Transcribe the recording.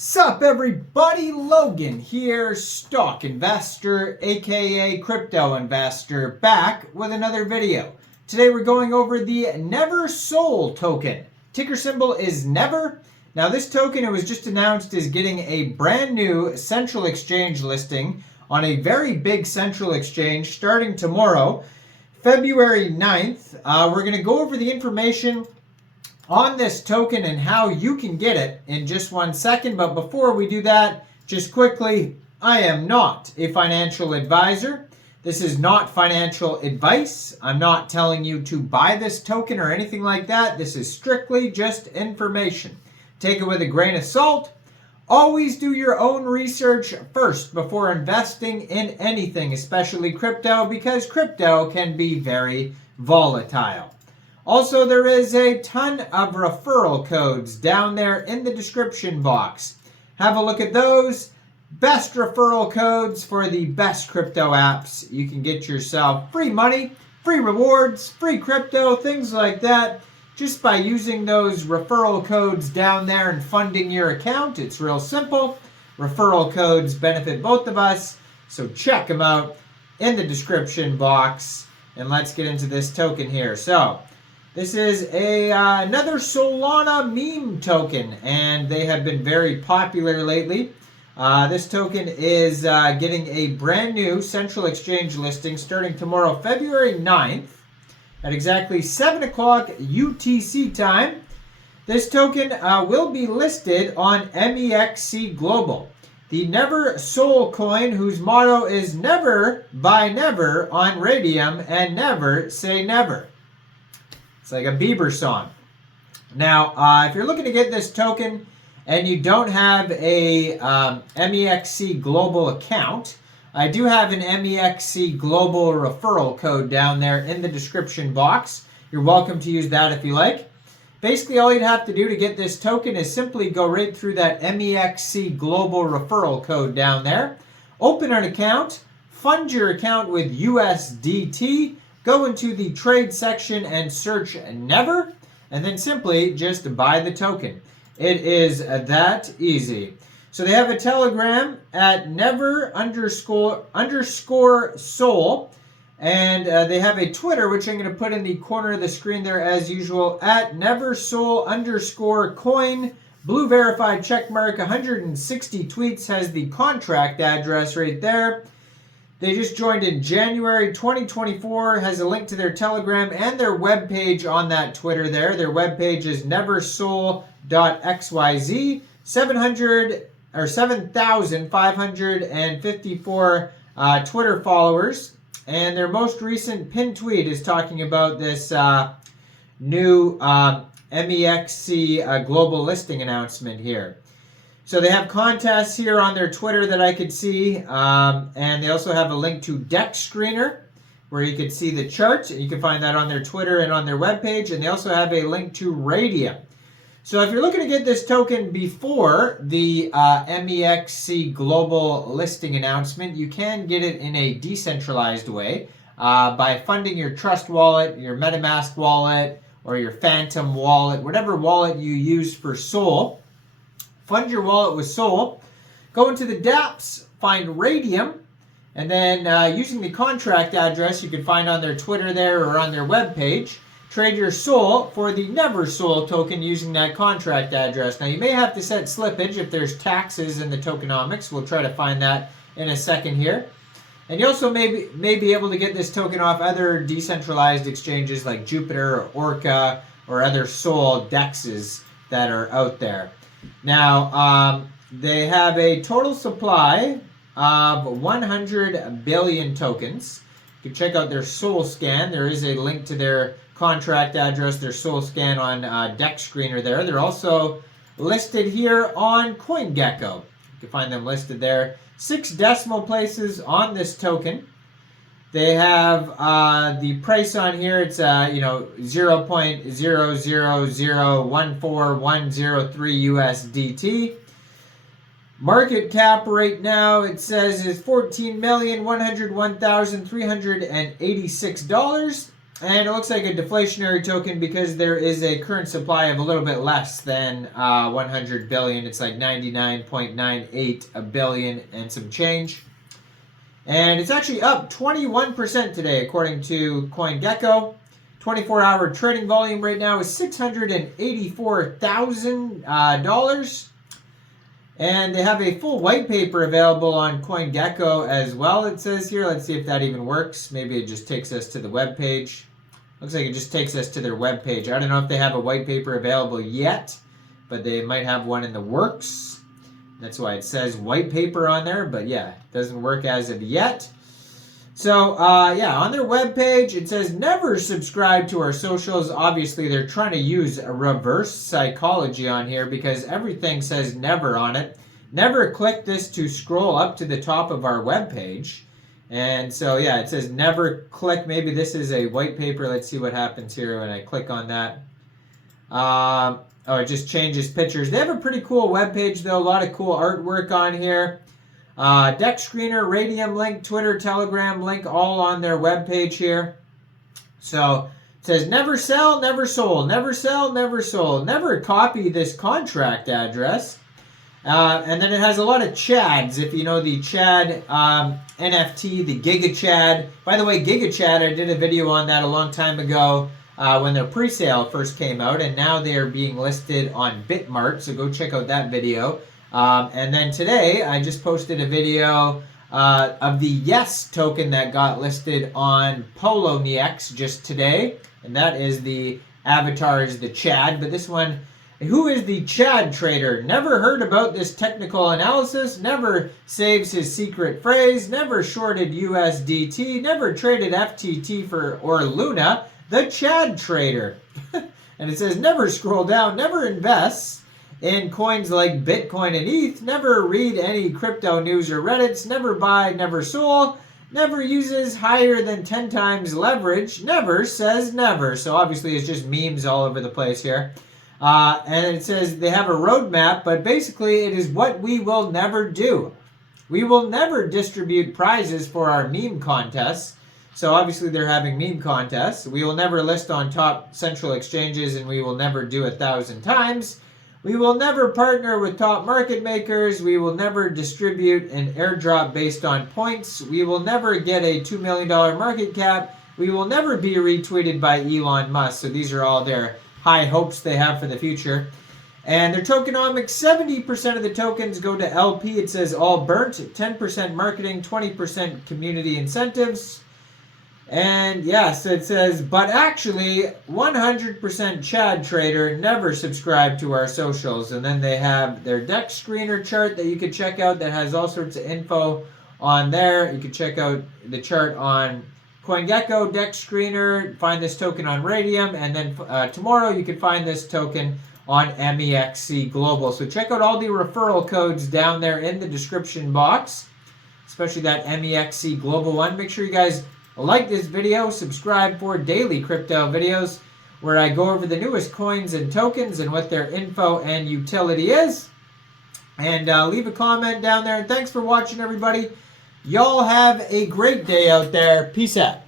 Sup everybody, Logan here, stock investor aka crypto investor, back with another video. Today we're going over the Neversol token. Ticker symbol is Never. Now this token, it was just announced, is getting a brand new central exchange listing on a very big central exchange starting tomorrow, February 9th. We're going to go over the information on this token and how you can get it in just 1 second. But before we do that, just quickly, I am not a financial advisor. This is not financial advice. I'm not telling you to buy this token or anything like that. This is strictly just information. Take it with a grain of salt. Always do your own research first before investing in anything, especially crypto, because crypto can be very volatile. Also, there is a ton of referral codes down there in the description box. Have a look at those. Best referral codes for the best crypto apps. You can get yourself free money, free rewards, free crypto, things like that, just by using those referral codes down there and funding your account. It's real simple. Referral codes benefit both of us, so check them out in the description box. And let's get into this token here. So this is another Solana meme token, and they have been very popular lately. This token is getting a brand new central exchange listing starting tomorrow, February 9th, at exactly 7 o'clock UTC time. This token will be listed on Mexc Global. The Neversol coin, whose motto is never buy never on Raydium and never say never. It's like a Bieber song. Now, if you're looking to get this token and you don't have a Mexc Global account, I do have an Mexc Global referral code down there in the description box. You're welcome to use that if you like. Basically, all you'd have to do to get this token is simply go right through that Mexc Global referral code down there. Open an account, fund your account with USDT, go into the trade section and search Never, and then simply just buy the token. It is that easy. So they have a Telegram at Never_Sol, and they have a Twitter, which I'm going to put in the corner of the screen there as usual, at Neversol_coin. Blue verified checkmark, 160 tweets, has the contract address right there. They just joined in January 2024, has a link to their Telegram and their webpage on that Twitter there. Their webpage is neversol.xyz. 7,554 Twitter followers. And their most recent pinned tweet is talking about this new Mexc global listing announcement here. So they have contests here on their Twitter that I could see, and they also have a link to Deck Screener, where you could see the charts, and you can find that on their Twitter and on their webpage, and they also have a link to Raydium. So if you're looking to get this token before the Mexc Global listing announcement, you can get it in a decentralized way by funding your Trust wallet, your MetaMask wallet, or your Phantom wallet, whatever wallet you use for Sol. Fund your wallet with Sol, go into the dApps, find Raydium, and then using the contract address you can find on their Twitter there or on their webpage, trade your Sol for the Neversol token using that contract address. Now you may have to set slippage if there's taxes in the tokenomics. We'll try to find that in a second here. And you also may be able to get this token off other decentralized exchanges like Jupiter or Orca or other Sol dexes that are out there. Now, they have a total supply of 100 billion tokens. You can check out their Sol scan. There is a link to their contract address, their Sol scan on Deck Screener there. They're also listed here on CoinGecko. You can find them listed there. 6 decimal places on this token. They have the price on here. It's 0.00014103 USDT. Market cap right now, it says, is $14,101,386. And it looks like a deflationary token because there is a current supply of a little bit less than 100 billion. It's like 99.98 billion and some change. And it's actually up 21% today, according to CoinGecko. 24-hour trading volume right now is $684,000. And they have a full white paper available on CoinGecko as well, it says here. Let's see if that even works. Maybe it just takes us to the web page. Looks like it just takes us to their web page. I don't know if they have a white paper available yet, but they might have one in the works. That's why it says white paper on there, but yeah, it doesn't work as of yet. So, yeah, on their webpage, it says, never subscribe to our socials. Obviously, they're trying to use a reverse psychology on here because everything says never on it. Never click this to scroll up to the top of our webpage. And so, yeah, it says never click. Maybe this is a white paper. Let's see what happens here when I click on that. Oh, it just changes pictures. They have a pretty cool webpage, though. A lot of cool artwork on here. Deck screener, Raydium link, Twitter, Telegram link, all on their webpage here. So it says never sell, never sold, never sell, never sold, never copy this contract address. And then it has a lot of chads. If you know the Chad NFT, the Giga Chad. By the way, Giga Chad, I did a video on that a long time ago when their pre-sale first came out, and now they are being listed on Bitmart. So go check out that video. And then today, I just posted a video of the Yes token that got listed on Poloniex just today. And that is the avatar is the Chad. But this one, who is the Chad trader? Never heard about this technical analysis. Never saves his secret phrase. Never shorted USDT. Never traded FTT or Luna. The Chad trader. And it says never scroll down. Never invests in coins like Bitcoin and ETH, never read any crypto news or Reddits, never buy, never sold, never uses higher than 10 times leverage, never says never. So obviously it's just memes all over the place here. And it says they have a roadmap, but basically it is what we will never do. We will never distribute prizes for our meme contests. So obviously they're having meme contests. We will never list on top central exchanges, and we will never do 1,000 times. We will never partner with top market makers. We will never distribute an airdrop based on points. We will never get a $2 million market cap. We will never be retweeted by Elon Musk. So these are all their high hopes they have for the future. And their tokenomics, 70% of the tokens go to LP. It says all burnt, 10% marketing, 20% community incentives. And yes, it says, but actually 100% Chad trader, never subscribe to our socials. And then they have their deck screener chart that you can check out that has all sorts of info on there. You can check out the chart on CoinGecko, deck screener, find this token on Raydium, and then tomorrow you can find this token on Mexc Global. So check out all the referral codes down there in the description box, especially that Mexc Global one. Make sure you guys like this video, subscribe for daily crypto videos where I go over the newest coins and tokens and what their info and utility is. And leave a comment down there. And thanks for watching, everybody. Y'all have a great day out there. Peace out.